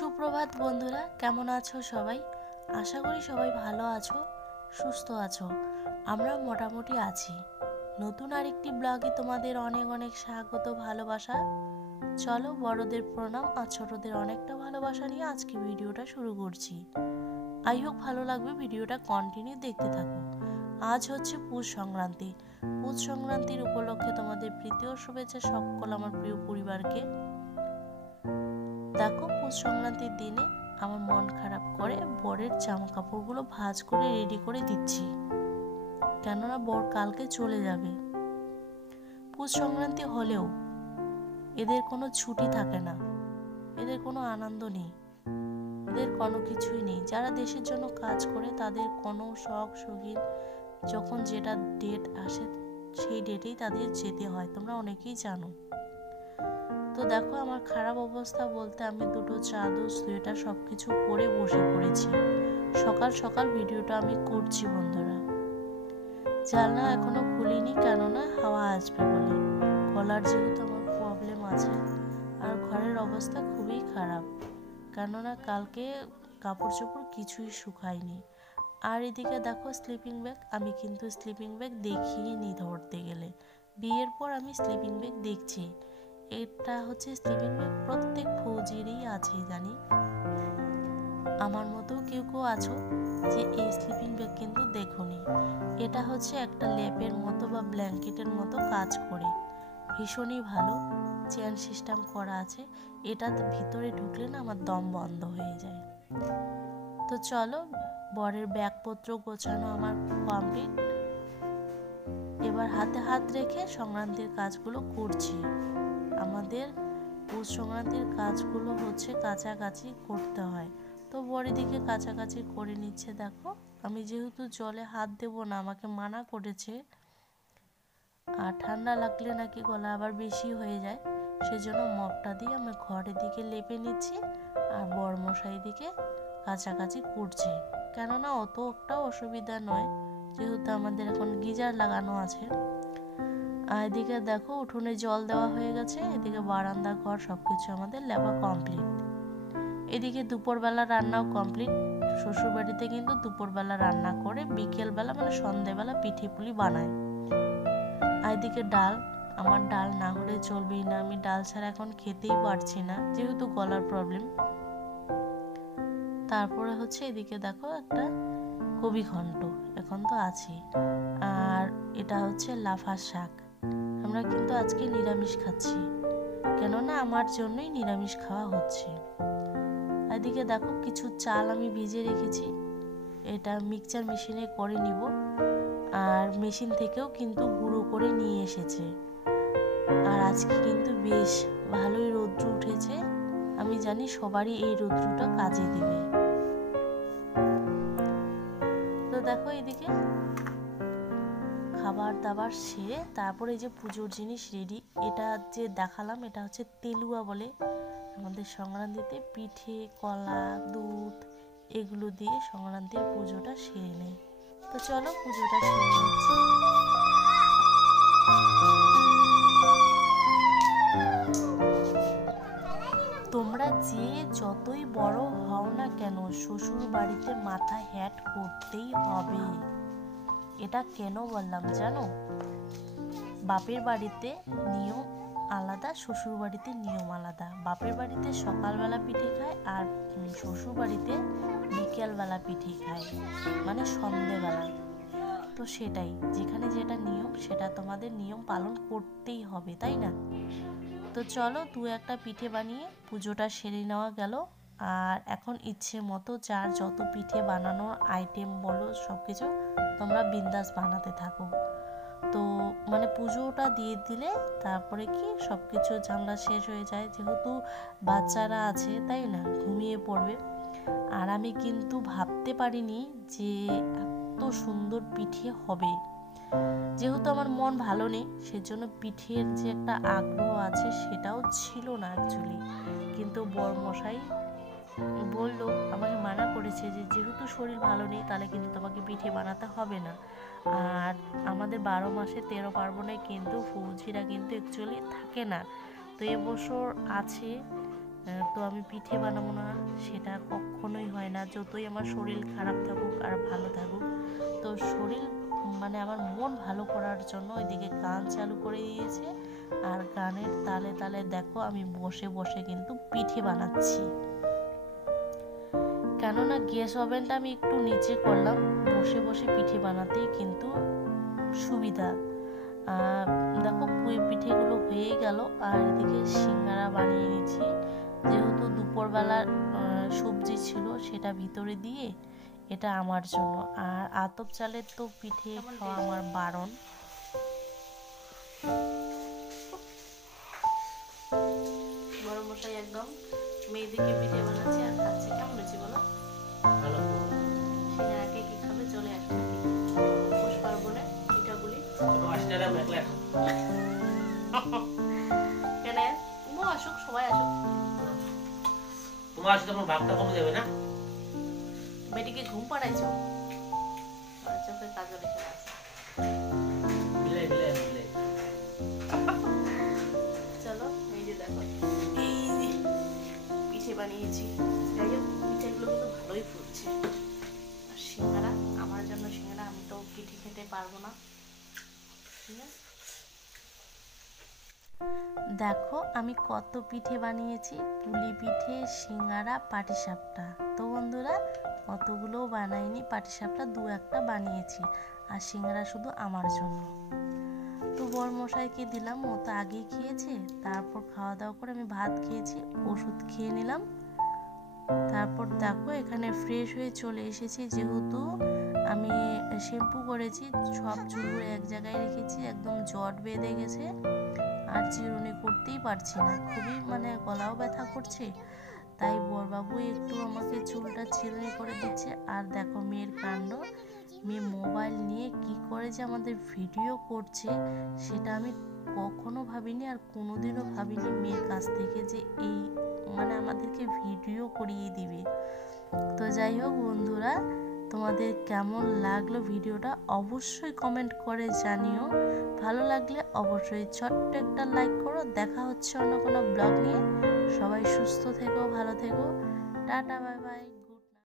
সুপ্রভাত বন্ধুরা, কেমন আছো সবাই? আশা করি সবাই ভালো আছো, সুস্থ আছো। আমরা মোটামুটি আছি। নতুন আরেকটি ব্লগে তোমাদের অনেক অনেক স্বাগত, ভালোবাসা। চলো, বড়দের প্রণাম আর ছোটদের অনেকটা ভালোবাসা নিয়ে আজকে ভিডিওটা শুরু করছি। আই হোপ ভালো লাগবে, ভিডিওটা কন্টিনিউ দেখতে থাকো। আজ হচ্ছে পৌষ সংক্রান্তি। পৌষ সংক্রান্তির উপলক্ষে তোমাদের প্রীতি ও শুভেচ্ছা সকল আমার প্রিয় পরিবারকে। দেখো, পৌষ সংক্রান্তির দিনে আমার মন খারাপ করে বরের জামা কাপড়গুলো ভাঁজ করে রেডি করে দিচ্ছি, কেননা বর কালকে চলে যাবে। পৌষ সংক্রান্তি হলেও এদের কোনো ছুটি থাকে না, এদের কোনো আনন্দ নেই, এদের কোনো কিছুই নেই। যারা দেশের জন্য কাজ করে তাদের কোনো শখ শৌখিন যখন যেটা ডেট আসে সেই ডেটেই তাদের যেতে হয়, তোমরা অনেকেই জানো। তো দেখো, আমার খারাপ অবস্থা বলতে আমি দুটো চাদর সোয়েটার সবকিছু পরে বসে পড়েছি। সকাল সকাল ভিডিওটা আমি করছি বন্ধুরা। জানলা এখনো খুলিনি, কেননা হাওয়া আসবে বলে। গলার যেহেতু আমার প্রবলেম আছে, আর ঘরের অবস্থা খুবই খারাপ, কেননা কালকে কাপড় চোপড় কিছুই শুকায়নি। আর এদিকে দেখো স্লিপিং ব্যাগ, আমি কিন্তু স্লিপিং ব্যাগ দেখিনি ধরতে গেলে। বিয়ের পর আমি স্লিপিং ব্যাগ দেখছি। এটা হচ্ছে স্লিপিং ব্যাগ প্রত্যেক ফৌজিরই আছে জানি, আমার মতো কেউ কেউ আছো যে এই স্লিপিং ব্যাগ কিন্তু দেখোনি। এটা হচ্ছে একটা ল্যাপের মতো বা ব্ল্যাঙ্কেটের মতো কাজ করে, ভীষণই ভালো। চেয়ার সিস্টেম করা আছে, এটাতে ভিতরে ঢুকলে না আমার দম বন্ধ হয়ে যায়। তো চলো, বরের ব্যাগপত্র গোছানো আমার কমপ্লিট। এবার হাতে হাত রেখে সংক্রান্তির কাজগুলো করছি। আমাদের পৌষ সংক্রান্তির কাজগুলো হচ্ছে কাছাকাছি করতে হয়, তো বড়ি দিকে কাছাকাছি করে নিচ্ছে। দেখো, আমি যেহেতু জলে হাত দেব না, আমাকে মানা করেছে, আর ঠান্ডা লাগলে নাকি গলা আবার বেশি হয়ে যায়, সেজন্য মপটা দিয়ে আমি ঘরের দিকে লেপে নিচ্ছি, আর বরমশাই দিকে কাছাকাছি করছে, কেননা অত একটাও অসুবিধা নয়, যেহেতু আমাদের এখন গিজার লাগানো আছে। আর এদিকে দেখো উঠোনে জল দেওয়া হয়ে গেছে, এদিকে বারান্দা ঘর সবকিছু আমাদের লেপা কমপ্লিট। এদিকে দুপুরবেলা রান্নাও কমপ্লিট। শ্বশুরবাড়িতে কিন্তু দুপুরবেলা রান্না করে বিকেলবেলা মানে সন্ধেবেলা পিঠে পুলি বানায়। আর এদিকে ডাল, আমার ডাল না হলে চলবেই না, আমি ডাল ছাড়া এখন খেতেই পারছি না, যেহেতু গলার প্রবলেম। তারপরে হচ্ছে এদিকে দেখো একটা কবি ঘন্ট এখন তো আছে, আর এটা হচ্ছে লাফা শাক। আমরা কিন্তু আজকে নিরামিষ খাচ্ছি, কেননা আমার জন্যই নিরামিষ খাওয়া হচ্ছে। এদিকে দেখো কিছু চাল আমি ভিজে রেখেছি, এটা মিক্সচার মেশিনে করে নিব, আর মেশিন থেকেও কিন্তু গুঁড়ো করে নিয়ে এসেছে। আর আজকে কিন্তু বেশ ভালোই রৌদ্র উঠেছে, আমি জানি সবারই এই রৌদ্রটা কাজে দিবে। তো দেখো এদিকে খাবার দাবার সেরে তারপরে যে পুজোর জিনিস রেডি, এটা যে দেখালাম এটা হচ্ছে তেলুয়া বলে, আমাদের সংক্রান্তিতে পিঠে কলা দুধ এগুলো দিয়ে সংক্রান্তির পুজোটা সেরে নেয়। তো চলো পুজোটা সেরে নিচ্ছি। তোমরা যে যতই বড় হও না কেন, শ্বশুর বাড়িতে মাথা হ্যাট করতেই হবে। এটা কেন বললাম জানো? বাপের বাড়িতে নিয়ম আলাদা, শ্বশুর বাড়িতে নিয়ম আলাদা। বাপের বাড়িতে সকালবেলা পিঠে খায়, আর শ্বশুর বাড়িতে বিকেলবেলা পিঠে খায়, মানে সন্ধেবেলা। তো সেটাই, যেখানে যেটা নিয়ম সেটা তোমাদের নিয়ম পালন করতেই হবে, তাই না? তো চলো, দু একটা পিঠে বানিয়ে পুজোটা সেরে নেওয়া গেল। আর এখন ইচ্ছে মতো যার যত পিঠে বানানোর আইটেম বলো সব কিছু তোমরা বিন্দাস বানাতে থাকো। তো মানে পুজোটা দিয়ে দিলে তারপরে কি সব কিছু ঝামেলা শেষ হয়ে যায়, যেহেতু বাচ্চারা আছে তাই না, ঘুমিয়ে পড়বে। আর আমি কিন্তু ভাবতে পারিনি যে এত সুন্দর পিঠে হবে। যেহেতু আমার মন ভালো নেই, সেজন্য পিঠের যে একটা আগ্রহ আছে সেটাও ছিল না অ্যাকচুয়ালি। কিন্তু বরমশাই বললো, আমাকে মানা করেছে যে যেহেতু শরীর ভালো নেই তাহলে কিন্তু তোমাকে পিঠে বানাতে হবে না। আর আমাদের 12 মাসে 13 পার্বণে কিন্তু ফৌজিরা কিন্তু অ্যাকচুয়ালি থাকে না, তো এবছর আছে, তো আমি পিঠে বানাবো না, সেটা কখনোই হয় না, যতই আমার শরীর খারাপ থাকুক আর ভালো থাকুক। তো শরীর মানে আমার মন ভালো করার জন্য ওইদিকে গান চালু করে দিয়েছে, আর গানের তালে তালে দেখো আমি বসে বসে কিন্তু পিঠে বানাচ্ছি। কেননা গ্যাস ওভেনটা আমি একটু নিচে করলাম, বসে বসে পিঠে বানাতেই কিন্তু সুবিধা। দেখো পিঠেগুলো হয়ে গেল, আর এদিকে সিঙ্গারা বানিয়ে নিচ্ছি। যেহেতু দুপুরবেলার সবজি ছিল সেটা ভিতরে দিয়ে, এটা আমার জন্য। আর আতপ চালের তো পিঠে খাওয়া আমার বারণ। বড় মশাই একদম মেয়েদিকে পিঠে বানাচ্ছে আর খাচ্ছে। কেমন হয়েছে বলো? সিঙ্গারাকে কি খাবে? চলে আসবে পৌষ পার্বণে পিঠাগুলি। কেন ও আসুক, সবাই আসুক। তোমার আসলে তোমার ভাবটা কমে যাবে না? বেটিকে ঘুম পাড়াইছো? চোখে কাজল এসে আছে। চলো এই যে দেখো, এই যে পিঠে বানিয়েছি। যাই হোক পিঠেগুলো কিন্তু ভালোই ফুটছে। আর সিঙ্গারা আমার জন্য, সিঙ্গারা আমি তো পিঠে খেতে পারবো না। ঠিক আছে, দেখো আমি কত পিঠে বানিয়েছি। পুলি পিঠে, সিঙ্গারা, পাটিসাপটা। তো বন্ধুরা অতগুলোও বানাইনি, পাটিসাপটা দু একটা বানিয়েছি, আর সিঙ্গারা শুধু আমার জন্য। তো বরমশাইকে দিলাম, ও তো আগেই খেয়েছে। তারপর খাওয়া দাওয়া করে আমি ভাত খেয়েছি, ওষুধ খেয়ে নিলাম। তারপর দেখো এখানে ফ্রেশ হয়ে চলে এসেছি, যেহেতু আমি শ্যাম্পু করেছি, সব চুলগুলো এক জায়গায় রেখেছি, একদম জট বেঁধে গেছে, আর চিরুনি করতেই পারছি না, খুবই মানে গলাও ব্যথা করছে। তাই বরবাবু একটু আমাকে চুলটা চিরুনি করে দিচ্ছে। আর দেখো মেয়ের কাণ্ড, মেয়ে মোবাইল নিয়ে কি করে যে আমাদের ভিডিও করছে, সেটা আমি কখনো ভাবিনি, আর কোনোদিনও ভাবিনি মেয়ের কাছ থেকে যে এই মানে আমাদেরকে ভিডিও করিয়ে দিবে। তো যাই হোক বন্ধুরা, তোমাদের কেমন লাগলো ভিডিওটা অবশ্যই কমেন্ট করে জানিও। ভালো লাগলে অবশ্যই ছোট্ট একটা লাইক করো। দেখা হচ্ছে অন্য কোনো ব্লগ নিয়ে। সবাই সুস্থ থেকো, ভালো থেকো, টাটা, বাই বাই।